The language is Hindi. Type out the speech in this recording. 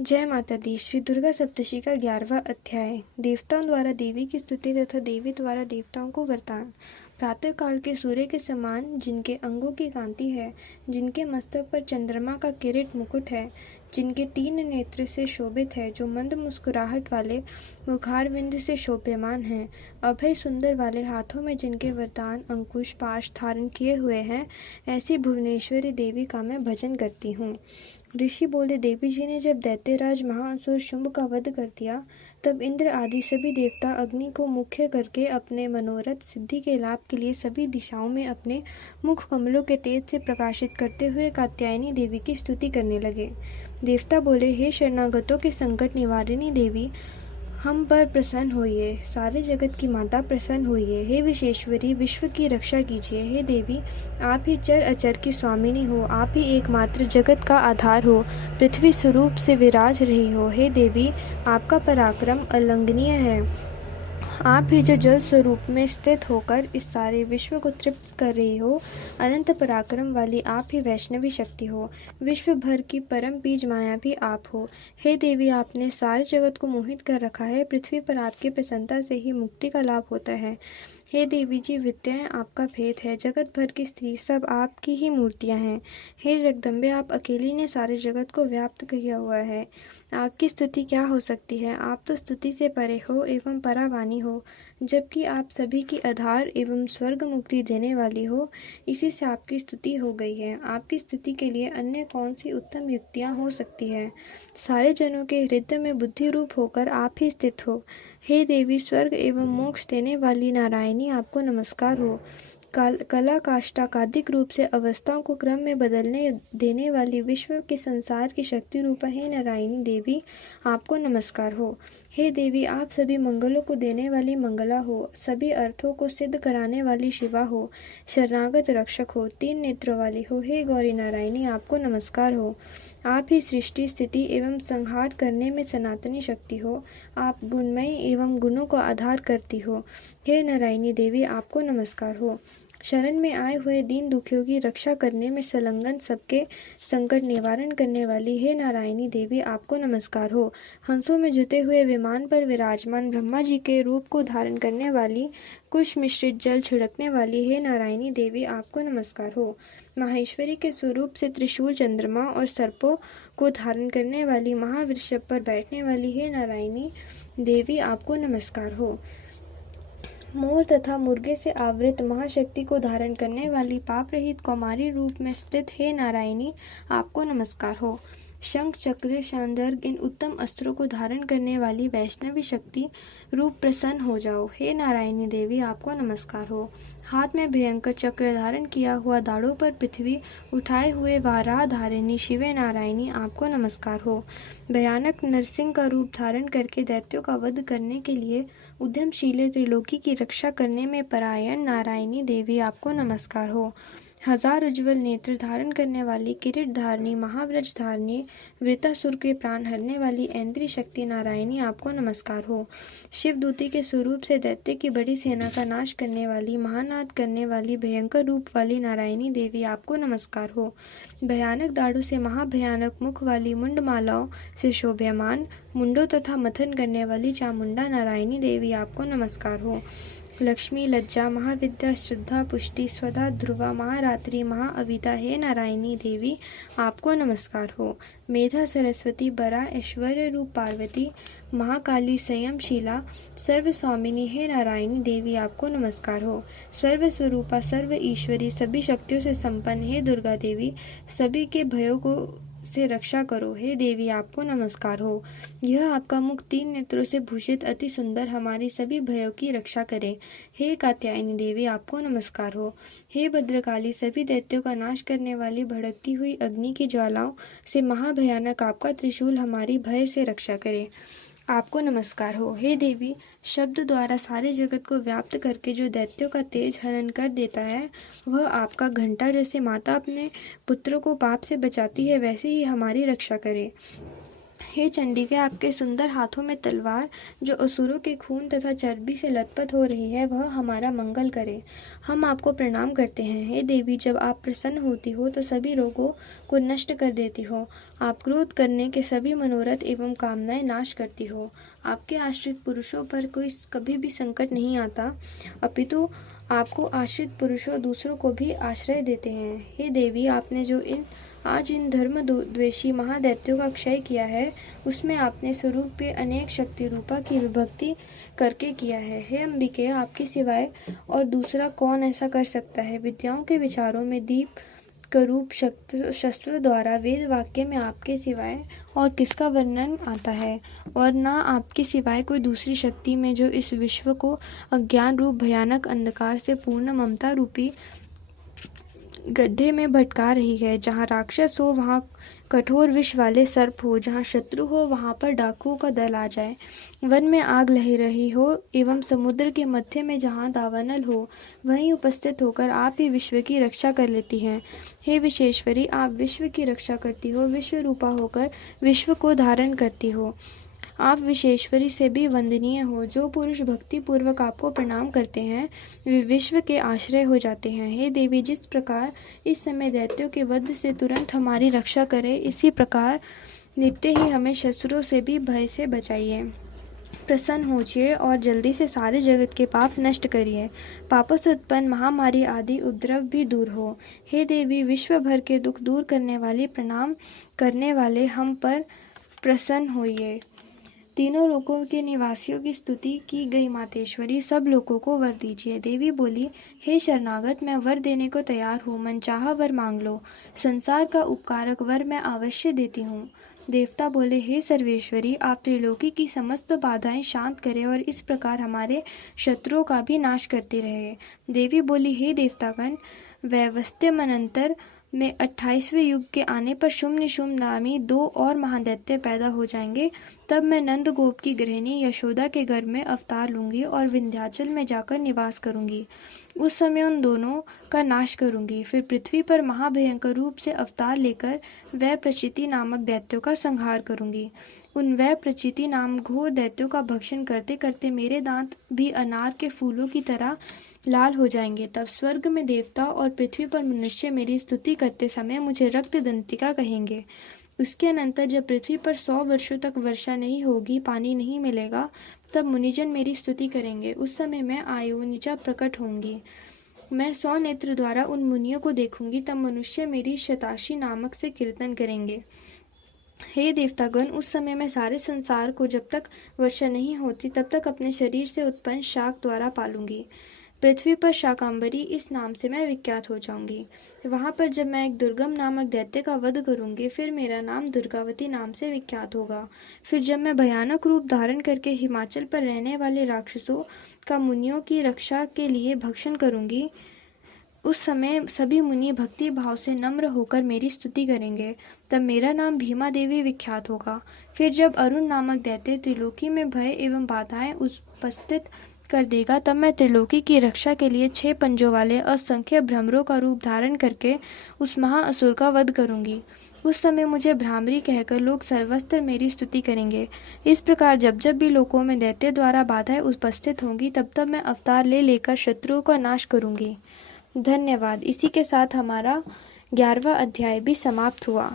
जय माता दी। श्री दुर्गा सप्तशती का 11वां अध्याय। देवताओं द्वारा देवी की स्तुति तथा देवी द्वारा देवताओं को वरदान। प्रातः काल के सूर्य के समान जिनके अंगों की कांति है, जिनके मस्तक पर चंद्रमा का किरीट मुकुट है, जिनके 3 नेत्र से शोभित है, जो मंद मुस्कुराहट वाले मुखारविंद से शोभ्यमान हैं, अभय सुंदर वाले हाथों में जिनके वरदान अंकुश पाश धारण किए हुए हैं, ऐसी भुवनेश्वरी देवी का मैं भजन करती हूँ। ऋषि बोले, देवी जी ने जब दैत्यराज महाअसुर शुंभ का वध कर दिया, तब इंद्र आदि सभी देवता अग्नि को मुख्य करके अपने मनोरथ सिद्धि के लाभ के लिए सभी दिशाओं में अपने मुख कमलों के तेज से प्रकाशित करते हुए कात्यायनी देवी की स्तुति करने लगे। देवता बोले, हे शरणागतों के संकट निवारिणी देवी, हम पर प्रसन्न होइए। सारे जगत की माता प्रसन्न होइए। हे विश्वेश्वरी, विश्व की रक्षा कीजिए। हे देवी, आप ही चर अचर की स्वामिनी हो, आप ही एकमात्र जगत का आधार हो, पृथ्वी स्वरूप से विराज रही हो। हे देवी, आपका पराक्रम अलंघनीय है। आप ही जो जल स्वरूप में स्थित होकर इस सारे विश्व को तृप्त कर रही हो, अनंत पराक्रम वाली आप ही वैष्णवी शक्ति हो, विश्व भर की परम बीज माया भी आप हो। हे देवी, आपने सारे जगत को मोहित कर रखा है। पृथ्वी पर आपकी प्रसन्नता से ही मुक्ति का लाभ होता है। हे देवी जी, विद्याएं आपका भेद है। जगत भर की स्त्री सब आपकी ही मूर्तियां हैं। हे जगदम्बे, आप अकेली ने सारे जगत को व्याप्त किया हुआ है। आपकी स्तुति क्या हो सकती है? आप तो स्तुति से परे हो एवं परावानी हो, जबकि आप सभी की आधार एवं स्वर्ग मुक्ति देने वाली हो। इसी से आपकी स्तुति हो गई है। आपकी स्तुति के लिए अन्य कौन सी उत्तम युक्तियाँ हो सकती है? सारे जनों के हृदय में बुद्धि रूप होकर आप ही स्थित हो। हे देवी, स्वर्ग एवं मोक्ष देने वाली नारायणी, आपको नमस्कार हो। कला काष्ठाकादिक रूप से अवस्थाओं को क्रम में बदलने देने वाली विश्व के संसार की शक्ति रूपा हे नारायणी देवी, आपको नमस्कार हो। हे देवी, आप सभी मंगलों को देने वाली मंगला हो, सभी अर्थों को सिद्ध कराने वाली शिवा हो, शरणागत रक्षक हो, 3 नेत्रों वाली हो। हे गौरी नारायणी, आपको नमस्कार हो। आप ही सृष्टि स्थिति एवं संहार करने में सनातनी शक्ति हो। आप गुणमयी एवं गुणों को आधार करती हो। हे नारायणी देवी, आपको नमस्कार हो। शरण में आए हुए दीन दुखियों की रक्षा करने में संलग्न सबके संकट निवारण करने वाली हे नारायणी देवी, आपको नमस्कार हो। हंसों में जुते हुए विमान पर विराजमान ब्रह्मा जी के रूप को धारण करने वाली, कुश मिश्रित जल छिड़कने वाली हे नारायणी देवी, आपको नमस्कार हो। माहेश्वरी के स्वरूप से त्रिशूल, चंद्रमा और सर्पों को धारण करने वाली, महावृषभ पर बैठने वाली हे नारायणी देवी, आपको नमस्कार हो। मोर तथा मुर्गे से आवृत महाशक्ति को धारण करने वाली, पाप रहित कौमारी रूप में स्थित हे नारायणी, आपको नमस्कार हो। शंख चक्र शांदर्ग इन उत्तम अस्त्रों को धारण करने वाली वैष्णवी शक्ति रूप प्रसन्न हो जाओ। हे नारायणी देवी, आपको नमस्कार हो। हाथ में भयंकर चक्र धारण किया हुआ, दाढ़ों पर पृथ्वी उठाए हुए वाराह धारिणी शिवे नारायणी, आपको नमस्कार हो। भयानक नरसिंह का रूप धारण करके दैत्यों का वध करने के लिए उद्यमशीले त्रिलोकी की रक्षा करने में परायण नारायणी देवी, आपको नमस्कार हो। हजार उज्ज्वल नेत्र धारण करने वाली, किरीट धारणी, महाव्रज धारणी, वृतासुर के प्राण हरने वाली ऐन्द्री शक्ति नारायणी, आपको नमस्कार हो। शिवदूती के स्वरूप से दैत्य की बड़ी सेना का नाश करने वाली, महानाद करने वाली, भयंकर रूप वाली नारायणी देवी, आपको नमस्कार हो। भयानक दाढ़ों से महाभयानक मुख वाली, मुंडमालाओं से शोभ्यमान, मुंडों तथा मथन करने वाली चामुंडा नारायणी देवी, आपको नमस्कार हो। लक्ष्मी, लज्जा, महाविद्या, श्रद्धा, पुष्टि, स्वधा, ध्रुवा, महारात्रि, महाअविता हे नारायणी देवी, आपको नमस्कार हो। मेधा, सरस्वती, बरा, ऐश्वर्य रूप पार्वती, महाकाली, संयमशीला, सर्व स्वामिनी हे नारायणी देवी, आपको नमस्कार हो। सर्व स्वरूपा, सर्व ईश्वरी, सभी शक्तियों से संपन्न हे दुर्गा देवी, सभी के भयों को से रक्षा करो। हे देवी, आपको नमस्कार हो। यह आपका मुख 3 नेत्रों से भूषित अति सुंदर हमारी सभी भयों की रक्षा करे। हे कात्यायनी देवी, आपको नमस्कार हो। हे भद्रकाली, सभी दैत्यों का नाश करने वाली, भड़कती हुई अग्नि की ज्वालाओं से महाभयानक आपका त्रिशूल हमारी भय से रक्षा करे। आपको नमस्कार हो। हे देवी, शब्द द्वारा सारे जगत को व्याप्त करके जो दैत्यों का तेज हरण कर देता है, वह आपका घंटा जैसे माता अपने पुत्रों को पाप से बचाती है, वैसे ही हमारी रक्षा करे। हे चंडिके, आपके सुंदर हाथों में तलवार जो असुरों के खून तथा चर्बी से लथपथ हो रही है, वह हमारा मंगल करे। हम आपको प्रणाम करते हैं। हे देवी, जब आप प्रसन्न होती हो तो सभी रोगों को नष्ट कर देती हो। आप क्रोध करने के सभी मनोरथ एवं कामनाएं नाश करती हो। आपके आश्रित पुरुषों पर कोई कभी भी संकट नहीं आता, अपितु आपको आश्रित पुरुषों दूसरों को भी आश्रय देते हैं। हे देवी, आपने जो आज इन धर्म द्वेषी महादैत्यों का क्षय किया है, उसमें आपने स्वरूप के अनेक शक्ति रूपा की विभक्ति करके किया है। हे अंबिके, आपके सिवाय और दूसरा कौन ऐसा कर सकता है? विद्याओं के विचारों में दीप करूप शस्त्रों द्वारा वेद वाक्य में आपके सिवाय और किसका वर्णन आता है, और ना आपके सिवाय कोई दूसरी शक्ति में जो इस विश्व को अज्ञान रूप भयानक अंधकार से पूर्ण ममता रूपी गड्ढे में भटका रही है। जहाँ राक्षस हो वहाँ कठोर विष वाले सर्प हो, जहाँ शत्रु हो वहाँ पर डाकुओं का दल आ जाए, वन में आग लह रही हो एवं समुद्र के मध्य में जहाँ दावानल हो, वहीं उपस्थित होकर आप ही विश्व की रक्षा कर लेती हैं। हे विश्वेश्वरी, आप विश्व की रक्षा करती हो, विश्व रूपा होकर विश्व को धारण करती हो। आप विश्वेश्वरी से भी वंदनीय हो। जो पुरुष भक्ति पूर्वक आपको प्रणाम करते हैं, वे विश्व के आश्रय हो जाते हैं। हे देवी, जिस प्रकार इस समय दैत्यों के वध से तुरंत हमारी रक्षा करे, इसी प्रकार नित्य ही हमें शत्रुओं से भी भय से बचाइए। प्रसन्न होजिए और जल्दी से सारे जगत के पाप नष्ट करिए। पापों से उत्पन्न महामारी आदि उपद्रव भी दूर हो। हे देवी, विश्व भर के दुख दूर करने वाली, प्रणाम करने वाले हम पर प्रसन्न होइए। तीनों लोकों के निवासियों की स्तुति की गई मातेश्वरी, सब लोगों को वर दीजिए। देवी बोली, हे शरणागत, मैं वर देने को तैयार हूँ, मनचाहा वर मांग लो। संसार का उपकारक वर मैं अवश्य देती हूँ। देवता बोले, हे सर्वेश्वरी, आप त्रिलोकी की समस्त बाधाएं शांत करें और इस प्रकार हमारे शत्रुओं का भी नाश करते रहे। देवी बोली, हे देवतागण, वैवस्त्य मनंतर में 28वें युग के आने पर शुम्भ निशुम्भ नामी 2 और महादैत्य पैदा हो जाएंगे। तब मैं नंद गोप की गृहिणी यशोदा के गर्भ में अवतार लूंगी और विंध्याचल में जाकर निवास करूंगी। उस समय उन दोनों का नाश करूंगी। फिर पृथ्वी पर महाभयंकर रूप से अवतार लेकर वह प्रचिति नामक दैत्यों का संहार करूंगी। उन वह प्रचिति नाम घोर दैत्यों का भक्षण करते करते मेरे दांत भी अनार के फूलों की तरह लाल हो जाएंगे। तब स्वर्ग में देवता और पृथ्वी पर मनुष्य मेरी स्तुति करते समय मुझे रक्त दंतिका कहेंगे। उसके अनंतर जब पृथ्वी पर 100 वर्षों तक वर्षा नहीं होगी, पानी नहीं मिलेगा, तब मुनिजन मेरी स्तुति करेंगे। उस समय मैं आयोनिजा प्रकट होंगी। मैं 100 नेत्र द्वारा उन मुनियों को देखूंगी। तब मनुष्य मेरी शताशी नामक से कीर्तन करेंगे। हे देवतागण, उस समय मैं सारे संसार को जब तक वर्षा नहीं होती तब तक अपने शरीर से उत्पन्न शाक द्वारा पालूंगी। पृथ्वी पर शाकांबरी इस नाम से मैं विख्यात हो जाऊंगी। वहां पर जब मैं एक दुर्गम नामक दैत्य का वध करूंगी, फिर मेरा नाम दुर्गावती नाम से विख्यात होगा। फिर जब मैं भयानक रूप धारण करके हिमाचल पर रहने वाले राक्षसों का मुनियों की रक्षा के लिए भक्षण करूंगी, उस समय सभी मुनि भक्ति भाव से नम्र होकर मेरी स्तुति करेंगे। तब मेरा नाम भीमा देवी विख्यात होगा। फिर जब अरुण नामक दैत्य त्रिलोकी में भय एवं बाधाएं उपस्थित कर देगा, तब मैं त्रिलोकी की रक्षा के लिए 6 पंजों वाले असंख्य भ्रमरों का रूप धारण करके उस महाअसुर का वध करूंगी। उस समय मुझे भ्रामरी कहकर लोग सर्वस्त्र मेरी स्तुति करेंगे। इस प्रकार जब जब भी लोकों में दैत्य द्वारा बाधाएं उपस्थित होंगी, तब तब मैं अवतार ले लेकर शत्रुओं का नाश करूंगी। धन्यवाद। इसी के साथ हमारा 11वां अध्याय भी समाप्त हुआ।